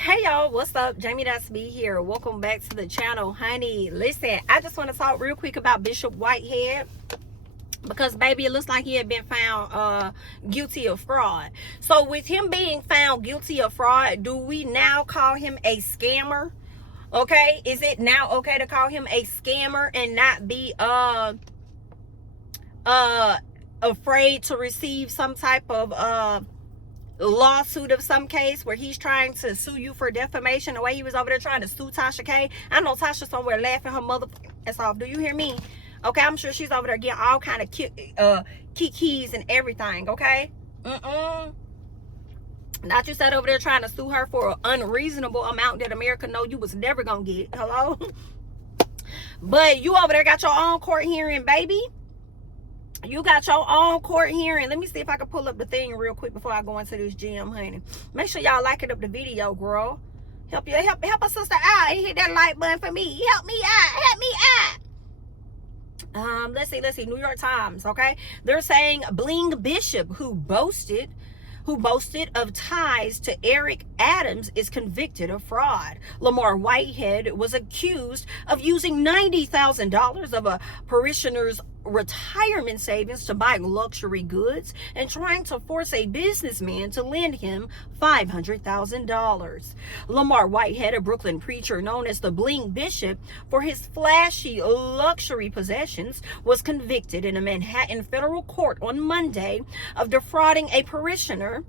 Hey y'all, what's up? JamiThatsMe here. Welcome back to the channel, honey. Listen, I just want to talk real quick about Bishop Whitehead, because baby, it looks like he had been found guilty of fraud. So with him being found guilty of fraud, do we now call him a scammer? Okay, is it now okay to call him a scammer and not be afraid to receive some type of lawsuit of some case where he's trying to sue you for defamation, the way he was over there trying to sue Tasha K? I know Tasha somewhere laughing her mother ass off. Do you hear me? Okay, I'm sure she's over there getting all kind of kikis and everything. Okay, not you sat over there trying to sue her for an unreasonable amount that America know you was never gonna get. Hello. But you over there got your own court hearing, baby. You got your own court hearing. Let me see if I can pull up the thing real quick before I go into this gym, honey. Make sure y'all like it up the video, girl. Help a sister out and hit that like button for me. Help me out. Let's see. New York Times, okay? They're saying Bling Bishop, who boasted of ties to Eric Adams, is convicted of fraud. Lamor Whitehead was accused of using $90,000 of a parishioner's retirement savings to buy luxury goods and trying to force a businessman to lend him $500,000. Lamor Whitehead, a Brooklyn preacher known as the Bling Bishop for his flashy luxury possessions, was convicted in a Manhattan federal court on Monday of defrauding a parishioner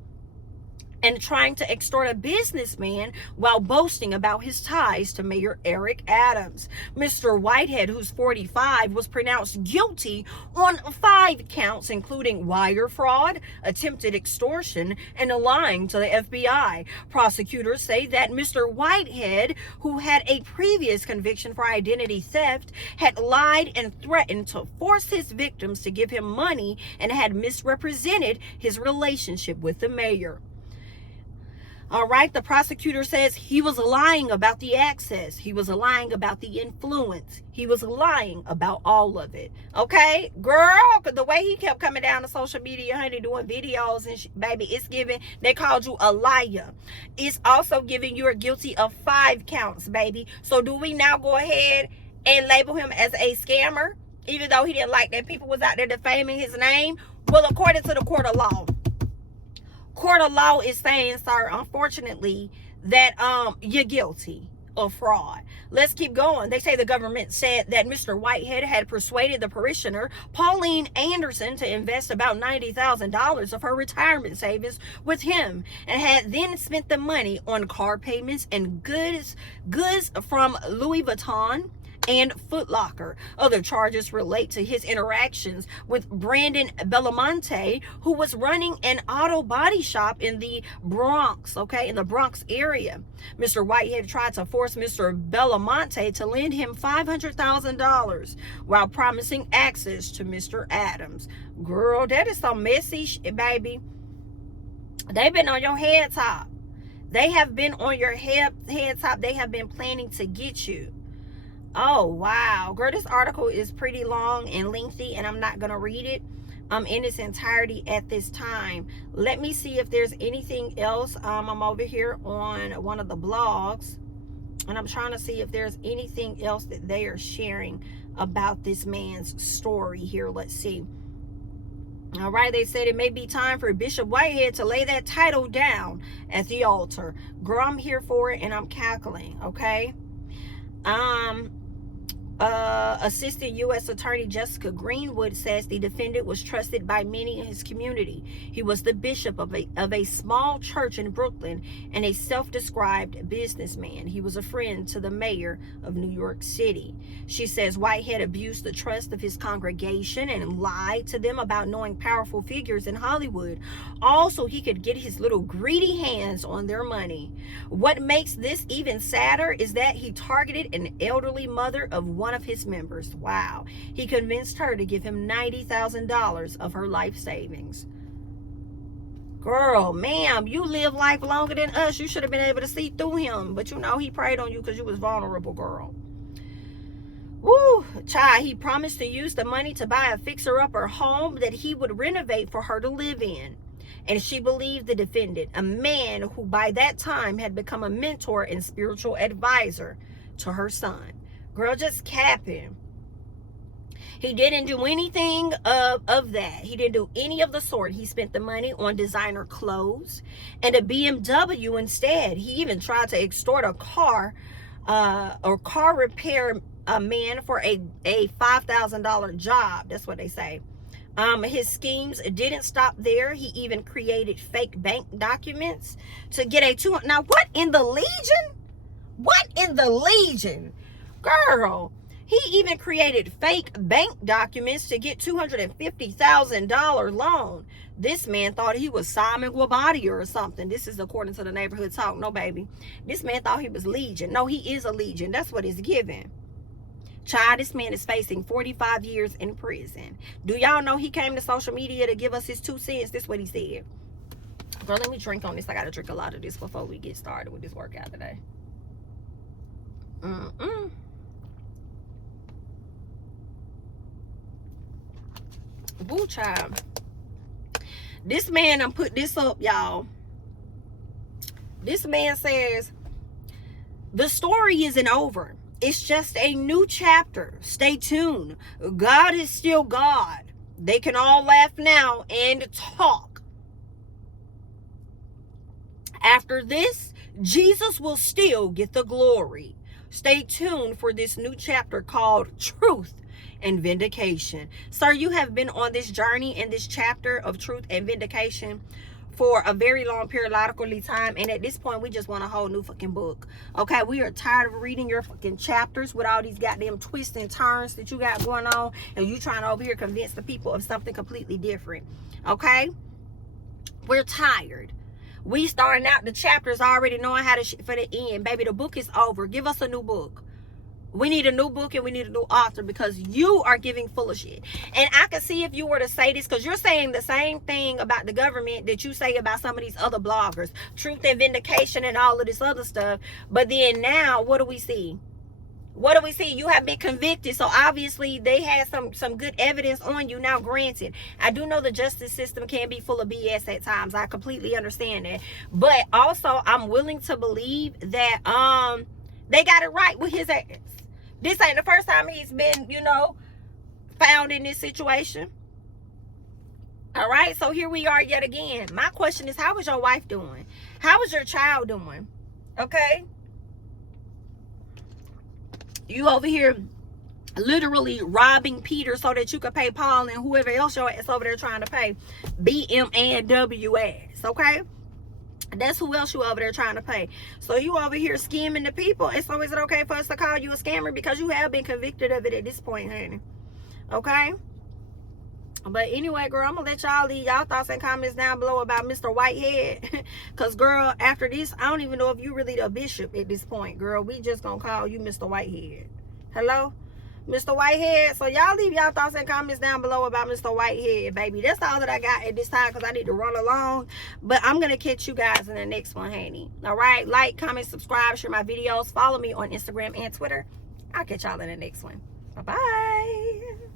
and trying to extort a businessman while boasting about his ties to Mayor Eric Adams. Mr. Whitehead, who's 45, was pronounced guilty on 5 counts, including wire fraud, attempted extortion, and lying to the FBI. Prosecutors say that Mr. Whitehead, who had a previous conviction for identity theft, had lied and threatened to force his victims to give him money and had misrepresented his relationship with the mayor. All right, the prosecutor says he was lying about the access. He was lying about the influence. He was lying about all of it. Okay, girl, the way he kept coming down to social media, honey, doing videos and baby, it's giving, they called you a liar. It's also giving you're guilty of 5 counts, baby. So do we now go ahead and label him as a scammer, even though he didn't like that people was out there defaming his name? Well, according to the court of law is saying, sir, unfortunately, that you're guilty of fraud. Let's keep going. They say the government said that Mr. Whitehead had persuaded the parishioner Pauline Anderson to invest about $90,000 of her retirement savings with him, and had then spent the money on car payments and goods from Louis Vuitton and Foot Locker. Other charges relate to his interactions with Brandon Belamonte, who was running an auto body shop in the Bronx, in the Bronx area. Mr. Whitehead tried to force Mr. Belamonte to lend him $500,000 while promising access to Mr. Adams. Girl, that is some messy shit, baby. They've been on your head top. They have been on your head top. They have been planning to get you. Oh, wow. Girl, this article is pretty long and lengthy, and I'm not going to read it in its entirety at this time. Let me see if there's anything else. I'm over here on one of the blogs, and I'm trying to see if there's anything else that they are sharing about this man's story here. Let's see. All right, they said it may be time for Bishop Whitehead to lay that title down at the altar. Girl, I'm here for it, and I'm cackling, okay? Assistant U.S. Attorney Jessica Greenwood says the defendant was trusted by many in his community. He was the bishop of a small church in Brooklyn and a self-described businessman. He was a friend to the mayor of New York City. She says Whitehead abused the trust of his congregation and lied to them about knowing powerful figures in Hollywood. Also, he could get his little greedy hands on their money. What makes this even sadder is that he targeted an elderly mother of one of his members. Wow. He convinced her to give him $90,000 of her life savings. Girl, ma'am, you live life longer than us. You should have been able to see through him. But you know, he preyed on you because you was vulnerable, girl. Woo, child, he promised to use the money to buy a fixer-upper home that he would renovate for her to live in. And she believed the defendant, a man who by that time had become a mentor and spiritual advisor to her son. Girl, just capping. He didn't do anything of that. He didn't do any of the sort. He spent the money on designer clothes and a BMW instead. He even tried to extort a car repair man for a $5,000 job. That's what they say. His schemes didn't stop there. He even created fake bank documents to get a Now, what in the Legion? What in the Legion? Girl, he even created fake bank documents to get $250,000 loan. This man thought he was Simon Guabadia or something. This is according to the neighborhood talk. No, baby. This man thought he was Legion. No, he is a Legion. That's what it's given. Child, this man is facing 45 years in prison. Do y'all know he came to social media to give us his 2 cents? This is what he said. Girl, let me drink on this. I got to drink a lot of this before we get started with this workout today. Boo, child. This man, I'm put this up, y'all. This man says, the story isn't over. It's just a new chapter. Stay tuned. God is still God. They can all laugh now and talk. After this, Jesus will still get the glory. Stay tuned for this new chapter called Truth and Vindication. Sir, you have been on this journey in this chapter of truth and vindication for a very long periodically time, and at this point we just want a whole new fucking book. Okay, we are tired of reading your fucking chapters with all these goddamn twists and turns that you got going on, and you trying to over here convince the people of something completely different. Okay, we're tired. We starting out the chapters already knowing how to for the end. Baby, the book is over. Give us a new book. We need a new book and we need a new author, because you are giving full of shit. And I can see if you were to say this, because you're saying the same thing about the government that you say about some of these other bloggers. Truth and vindication and all of this other stuff. But then now, what do we see? What do we see? You have been convicted. So obviously they had some good evidence on you. Now, granted, I do know the justice system can be full of BS at times. I completely understand that. But also, I'm willing to believe that they got it right with his ass. This ain't the first time he's been, found in this situation. All right, so here we are yet again. My question is, how is your wife doing? How is your child doing? Okay? You over here literally robbing Peter so that you could pay Paul and whoever else your ass over there trying to pay. BM and WS, okay? That's who else you over there trying to pay. So you over here scamming the people. And so is it okay for us to call you a scammer? Because you have been convicted of it at this point, honey. Okay? But anyway, girl, I'm going to let y'all leave y'all thoughts and comments down below about Mr. Whitehead. Because, girl, after this, I don't even know if you really the bishop at this point, girl. We just going to call you Mr. Whitehead. Hello? Mr. Whitehead. So y'all leave y'all thoughts and comments down below about Mr. Whitehead, baby. That's all that I got at this time, because I need to run along. But I'm going to catch you guys in the next one, honey. All right? Like, comment, subscribe, share my videos. Follow me on Instagram and Twitter. I'll catch y'all in the next one. Bye-bye.